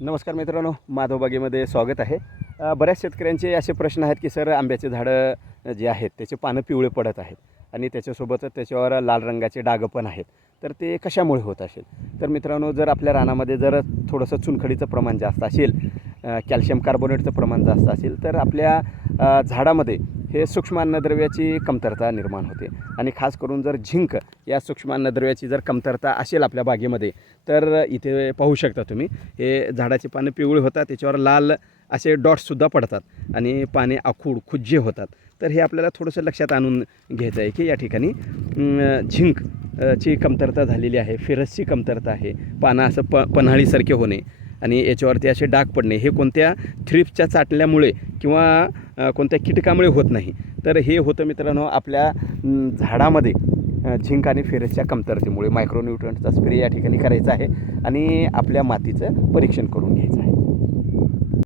नमस्कार मित्रांनो, माधव बागेमध्ये स्वागत आहे. बऱ्याच शेतकऱ्यांचे असे प्रश्न आहेत की सर, आंब्याचे झाडं जे आहेत त्याचे पानं पिवळे पडत आहेत आणि त्याच्यासोबतच त्याच्यावर लाल रंगाचे डाग पण आहेत. तर ते कशामुळे होत असेल? तर मित्रांनो, जर आपल्या रानामध्ये जर थोडंसं चुनखडीचं प्रमाण जास्त असेल, कॅल्शियम कार्बोनेटचं प्रमाण जास्त असेल, तर आपल्या झाडामध्ये हे सूक्ष्म अन्नद्रव्याची कमतरता निर्माण होते. आणि खास करून जर झिंक या सूक्ष्म अन्नद्रव्याची जर कमतरता असेल आपल्या बागेमध्ये, तर इथे पाहू शकता तुम्ही, हे झाडाची पानं पिवळी होतात, त्याच्यावर लाल असे डॉट्ससुद्धा पडतात आणि पाने आखूड खुज्जे होतात. तर हे आपल्याला थोडंसं लक्षात आणून घ्यायचं आहे की या ठिकाणी झिंक ची कमतरता झालेली आहे, फेरसची कमतरता आहे. पानं असं पन्हाळीसारखे होणे आणि याच्यावरती असे डाग पडणे हे कोणत्या थ्रिप्सच्या चाटल्यामुळे किंवा कोणत्या कीटकामुळे होत नाही, तर हे होतं मित्रांनो आपल्या झाडामध्ये झिंक आणि फेरसच्या कमतरतेमुळे. मायक्रोन्यूट्रंटचा स्प्रे या ठिकाणी करायचा आहे आणि आपल्या मातीचं परीक्षण करून घ्यायचं आहे.